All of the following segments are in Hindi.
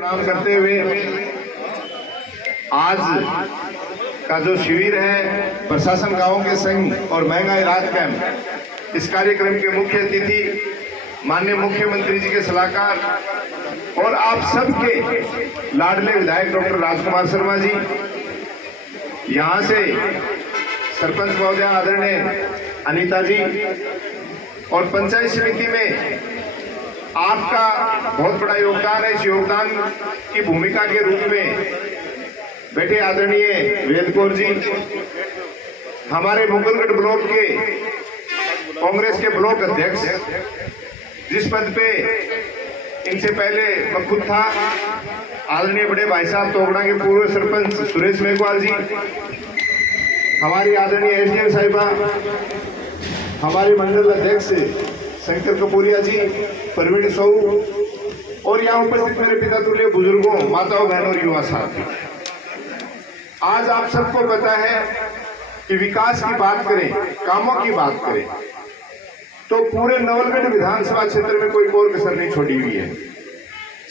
प्रणाम करते हुए आज का जो शिविर है प्रशासन गांवों के संघ और महंगाई राहत कैंप, इस कार्यक्रम के मुख्य अतिथि माननीय मुख्यमंत्री जी के सलाहकार और आप सबके लाडले विधायक डॉक्टर राजकुमार शर्मा जी, यहाँ से सरपंच महोदय आदरणीय अनीता जी और पंचायत समिति में आपका बहुत बड़ा योगदान है। इस योगदान की भूमिका के रूप में बैठे आदरणीय वेद कौर जी, हमारे मुगलगढ़ ब्लॉक के कांग्रेस के ब्लॉक अध्यक्ष, जिस पद पे इनसे पहले मखुद था आदरणीय बड़े भाई साहब तोगड़ा के पूर्व सरपंच सुरेश मेघवाल जी, हमारी आदरणीय एसडीएम साहिबा, हमारे मंडल अध्यक्ष शंकर कपूरिया जी, प्रवीण साहू और यहाँ उपस्थित मेरे पिता तुल्य बुजुर्गों, माताओं, बहनों और युवा साथी, आज आप सबको पता है कि विकास की बात करें, कामों की बात करें तो पूरे नवलगढ़ विधानसभा क्षेत्र में कोई और कसर नहीं छोड़ी हुई है।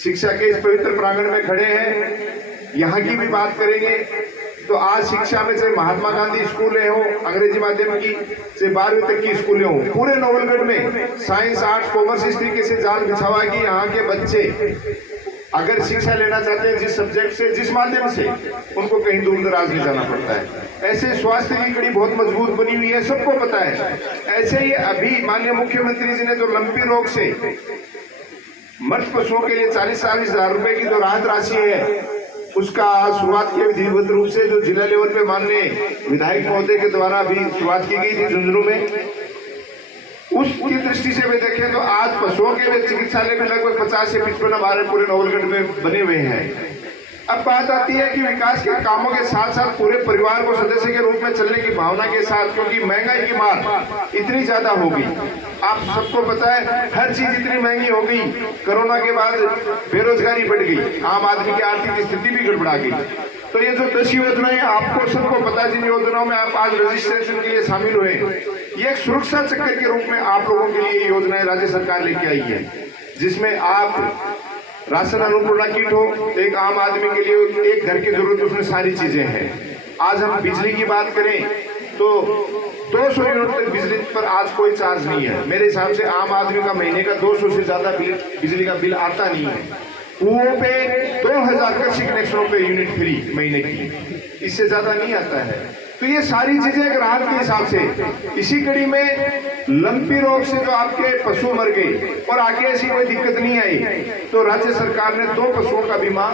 शिक्षा के इस पवित्र प्रांगण में खड़े हैं, यहाँ की भी बात करेंगे तो आज शिक्षा में से महात्मा गांधी स्कूलें हो, अंग्रेजी माध्यम की से 12वीं तक की स्कूलें हो, पूरे नवलगढ़ में साइंस, आर्ट्स, कॉमर्स इस तरीके से जाल बिछावा कि यहाँ के बच्चे अगर शिक्षा लेना चाहते हैं जिस सब्जेक्ट से, जिस माध्यम से, उनको कहीं दूर दराज नहीं जाना पड़ता है। ऐसे स्वास्थ्य की कड़ी बहुत मजबूत बनी हुई है, सबको पता है। ऐसे ही अभी माननीय मुख्यमंत्री जी ने जो लंपी रोग से मृत पशुओं के लिए 40-40 हजार रुपए की जो राहत राशि है, उसका शुरुआत की विधिवत रूप से जो जिला लेवल पे माननीय विधायक महोदय के द्वारा भी शुरुआत की गई थी झुंझुनू में, उसकी दृष्टि से भी देखें तो आज पशुओं के चिकित्सालय में लगभग 50 से 55 हमारे पूरे नवलगढ़ में बने हुए हैं। अब बात आती है कि विकास के कामों के साथ साथ पूरे परिवार को सदस्य के रूप में चलने की भावना के साथ, क्योंकि महंगाई की मार इतनी ज्यादा होगी, आप सबको पता है हर चीज इतनी महंगी हो गई, कोरोना के बाद बेरोजगारी बढ़ गई, आम आदमी की आर्थिक स्थिति भी गड़बड़ा गई। तो ये जो 10 योजनाएं आपको सबको पता है, जिन योजनाओं में आप आज रजिस्ट्रेशन के लिए शामिल हुए, ये एक सुरक्षा चक्कर के रूप में आप लोगों के लिए योजनाएं राज्य सरकार लेके आई है, जिसमें आप राशन अनुपूर्णा किट हो, एक आम आदमी के लिए एक घर की जरूरत, उसमें सारी चीजें हैं। आज हम बिजली की बात करें तो 200 यूनिट तक बिजली पर आज कोई चार्ज नहीं है। मेरे हिसाब से आम आदमी का महीने का 200 से ज्यादा बिजली का बिल आता नहीं है। कुओं पे 2000 कृषि कनेक्शनों पे यूनिट फ्री महीने की, इससे ज्यादा नहीं आता है। तो ये सारी चीजें एक राहत के हिसाब से, इसी कड़ी में लंपी रोग से जो आपके पशु मर गए और आगे ऐसी कोई दिक्कत नहीं आई, तो राज्य सरकार ने 2 पशुओं का बीमा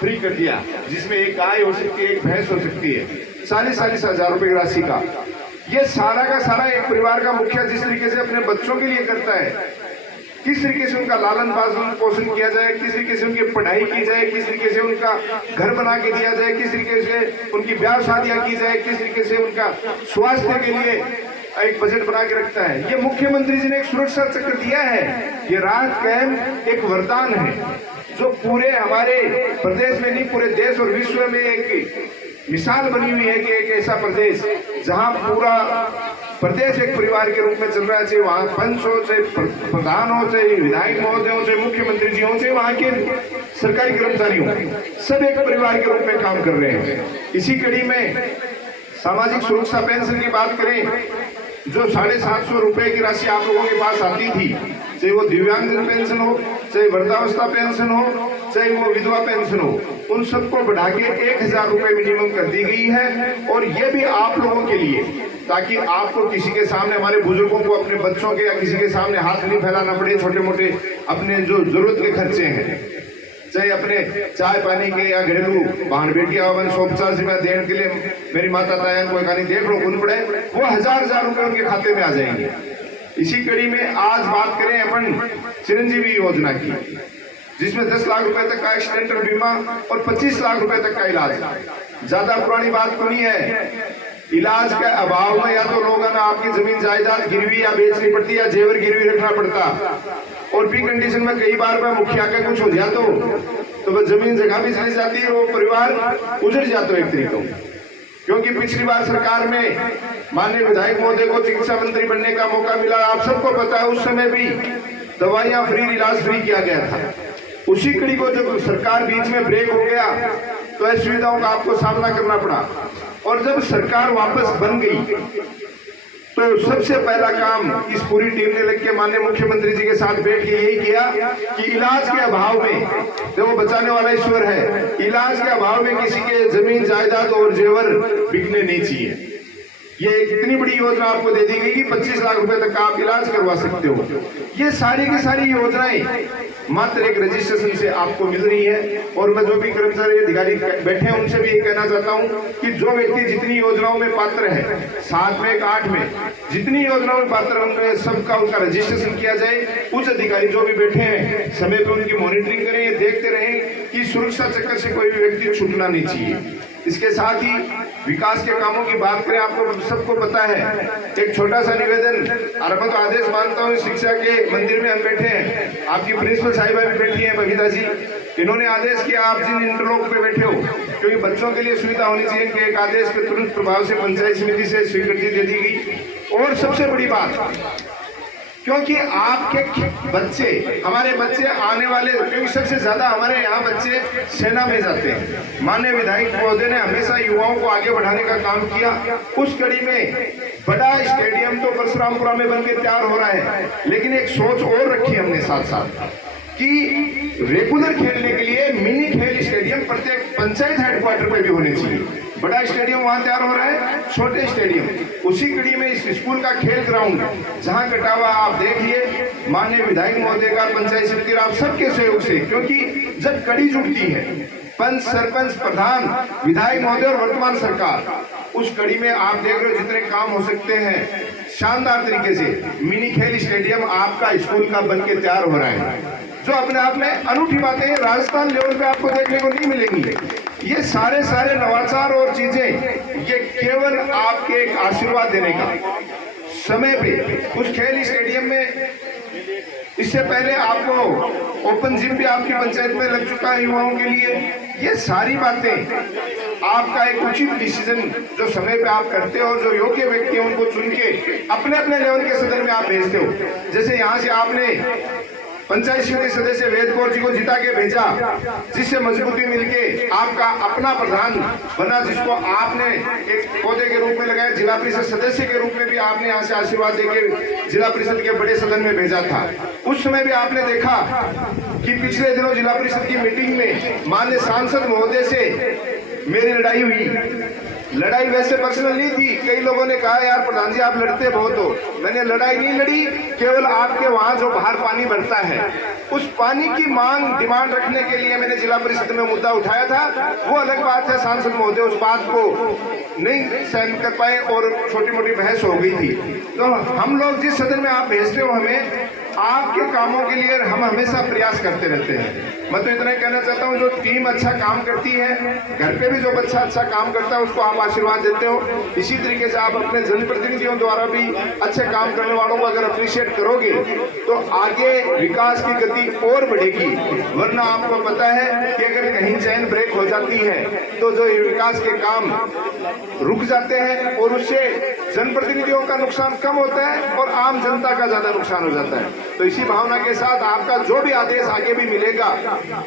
फ्री कर दिया, जिसमें एक गाय हो सकती है, एक भैंस हो सकती है, 40-40 हजार रुपए की राशि का। ये सारा का सारा एक परिवार का मुखिया जिस तरीके से अपने बच्चों के लिए करता है, किस तरीके से उनका लालन पालन पोषण किया जाए, किस तरीके से उनकी पढ़ाई की जाए, किस तरीके से उनका घर बना के दिया जाए, किस तरीके से उनकी ब्याह शादियां की जाए, किस तरीके से उनका स्वास्थ्य के लिए एक बजट बना के रखता है। ये मुख्यमंत्री जी ने एक सुरक्षा चक्र दिया है। ये राहत कैंप एक वरदान है जो पूरे हमारे प्रदेश में नहीं, पूरे देश और विश्व में एक मिसाल बनी हुई है कि एक ऐसा प्रदेश जहां पूरा प्रदेश एक परिवार के रूप में चल रहा है। चाहे वहाँ पंच हो, चाहे प्रधान हो, चाहे विधायक महोदय हो, चाहे मुख्यमंत्री जी हो, चाहे वहाँ के सरकारी कर्मचारी हो, सब एक परिवार के रूप में काम कर रहे हैं। इसी कड़ी में सामाजिक सुरक्षा पेंशन की बात करें, जो 750 रुपए की राशि आप लोगों के पास आती थी, चाहे वो दिव्यांगजन पेंशन हो, चाहे वृद्धावस्था पेंशन हो, चाहे वो विधवा पेंशन हो, उन सबको बढ़ा के 1000 रुपए मिनिमम कर दी गई है। और ये भी आप लोगों के लिए, ताकि आपको किसी के सामने, हमारे बुजुर्गों को अपने बच्चों के या किसी के सामने हाथ नहीं फैलाना पड़े। छोटे मोटे अपने जो जरूरत के खर्चे हैं, चाहे अपने चाय पानी के या घरेलू बहन बेटिया 150 रुपया देने के लिए मेरी माता ताया को कहानी देख लो कौन पड़े, वो 1000 रुपए उनके खाते में आ जाएंगे। इसी कड़ी में आज बात करें अपन चिरंजीवी योजना की, जिसमें 10 लाख रुपए तक का एक्सीडेंटल बीमा और 25 लाख रुपए तक का इलाज। ज्यादा पुरानी बात तो नहीं है। इलाज के अभाव में या तो लोगों ने आपकी जमीन जायदाद गिरवी या बेचनी पड़ती या जेवर गिरवी रखना पड़ता, और भी कंडीशन में कई बार में मुखिया का कुछ हो जाए तो वह जमीन जगह भी चली जाती है, वो परिवार उजड़ जाता है एक तरीके। क्योंकि पिछली बार सरकार में माननीय विधायक महोदय को चिकित्सा मंत्री बनने का मौका मिला, आप सबको पता है उस समय भी दवाइयां फ्री, इलाज फ्री किया गया था। उसी कड़ी को जब सरकार बीच में ब्रेक हो गया तो असुविधाओं का आपको सामना करना पड़ा, और जब सरकार वापस बन गई तो सबसे पहला काम इस पूरी टीम ने लग के माननीय मुख्यमंत्री जी के साथ बैठ के यही किया कि इलाज के अभाव में, देखो बचाने वाला ईश्वर है, इलाज के अभाव में किसी के जमीन जायदाद और जेवर बिकने नहीं चाहिए। ये इतनी बड़ी योजना आपको दे दी गई कि 25 लाख रुपए तक का आप इलाज करवा सकते हो। ये सारी की सारी योजनाएं मात्र एक रजिस्ट्रेशन से आपको मिल रही है। और मैं जो भी कर्मचारी अधिकारी बैठे हैं उनसे भी ये कहना चाहता हूं कि जो व्यक्ति जितनी योजनाओं में पात्र है, 7 में 8 में जितनी योजनाओं में पात्र है, उनमें सबका उनका रजिस्ट्रेशन किया जाए। उच्च अधिकारी जो भी बैठे हैं समय पर उनकी मॉनिटरिंग करें, ये देखते रहें कि सुरक्षा चक्कर से कोई भी व्यक्ति छूटना नहीं चाहिए। इसके साथ ही विकास के कामों की बात करें, आपको सबको पता है, एक छोटा सा निवेदन, और मैं तो आदेश मानता हूँ, शिक्षा के मंदिर में हम बैठे हैं, आपकी प्रिंसिपल साहिबा भी बैठी है बबीता जी, इन्होंने आदेश किया आप जिन इंटरलॉक पे बैठे हो, क्योंकि बच्चों के लिए सुविधा होनी चाहिए, इनके एक आदेश पे तुरंत प्रभाव से पंचायत समिति से स्वीकृति दे दी गई। और सबसे बड़ी बात, क्योंकि आपके बच्चे, हमारे बच्चे आने वाले, क्योंकि सबसे ज्यादा हमारे यहाँ बच्चे सेना में जाते हैं। माननीय विधायक महोदय ने हमेशा युवाओं को आगे बढ़ाने का काम किया। उस कड़ी में बड़ा स्टेडियम तो परशुरामपुरा में बनके तैयार हो रहा है, लेकिन एक सोच और रखी हमने साथ साथ कि रेगुलर खेलने के लिए मिनी खेल स्टेडियम प्रत्येक पंचायत हेडक्वार्टर पे भी होने चाहिए। बड़ा स्टेडियम वहां तैयार हो रहा है, छोटे स्टेडियम उसी कड़ी में इस स्कूल का खेल ग्राउंड जहां कटा हुआ आप देखिए, माननीय विधायक महोदय का, पंचायत समिति आप सबके सहयोग से, क्योंकि जब कड़ी जुटती है पंच, सरपंच, प्रधान, विधायक महोदय और वर्तमान सरकार, उस कड़ी में आप देख रहे हो जितने काम हो सकते हैं शानदार तरीके से। मिनी खेल स्टेडियम आपका स्कूल का बन के तैयार हो रहा है, जो अपने आप में अनूठी बातें राजस्थान लेवल पे आपको देखने को नहीं मिलेंगी। ये सारे नवाचार और चीजें, ये केवल आपके एक आशीर्वाद देने का समय पे उस खेल स्टेडियम में, इससे पहले आपको ओपन जिम भी आपकी पंचायत में लग चुका है युवाओं के लिए। ये सारी बातें आपका एक उचित डिसीजन जो समय पे आप करते हो, और जो योग्य व्यक्ति है उनको चुन के अपने अपने लेवल के सदन में आप भेजते हो। जैसे यहाँ से आपने पंचायत समिति सदस्य वेद कौर जी को जिता के भेजा, जिससे मजबूती मिलके आपका अपना प्रधान बना, जिसको आपने एक पौधे के रूप में लगाया। जिला परिषद सदस्य के रूप में भी आपने यहाँ से आशीर्वाद देके जिला परिषद के बड़े सदन में भेजा था। उस समय भी आपने देखा कि पिछले दिनों जिला परिषद की मीटिंग में माननीय सांसद महोदय से मेरी लड़ाई हुई। लड़ाई वैसे पर्सनल नहीं थी, कई लोगों ने कहा यार प्रधान जी आप लड़ते बहुत हो। मैंने लड़ाई नहीं लड़ी, केवल आपके वहां जो बाहर पानी भरता है उस पानी की मांग, डिमांड रखने के लिए मैंने जिला परिषद में मुद्दा उठाया था। वो अलग बात है, सांसद महोदय उस बात को नहीं सहन कर पाए और छोटी मोटी बहस हो गई थी। तो हम लोग जिस सदन में आप भेजते हो हमें, आपके कामों के लिए हम हमेशा प्रयास करते रहते हैं। मैं तो इतना ही कहना चाहता हूँ, जो टीम अच्छा काम करती है, घर पे भी जो बच्चा अच्छा काम करता है उसको आप आशीर्वाद देते हो, इसी तरीके से आप अपने जनप्रतिनिधियों द्वारा भी अच्छे काम करने वालों को अगर अप्रिशिएट करोगे तो आगे विकास की गति और बढ़ेगी। वरना आपको पता है कि अगर कहीं चैन ब्रेक हो जाती है तो जो विकास के काम रुक जाते हैं और उससे जनप्रतिनिधियों का नुकसान कम होता है और आम जनता का ज्यादा नुकसान हो जाता है। तो इसी भावना के साथ आपका जो भी आदेश आगे भी मिलेगा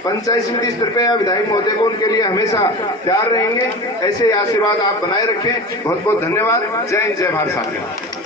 पंचायत समिति स्तर पे या विधायक महोदय को, उनके लिए हमेशा तैयार रहेंगे। ऐसे आशीर्वाद आप बनाए रखें। बहुत बहुत धन्यवाद। जय हिंद, जय भारत साथियों।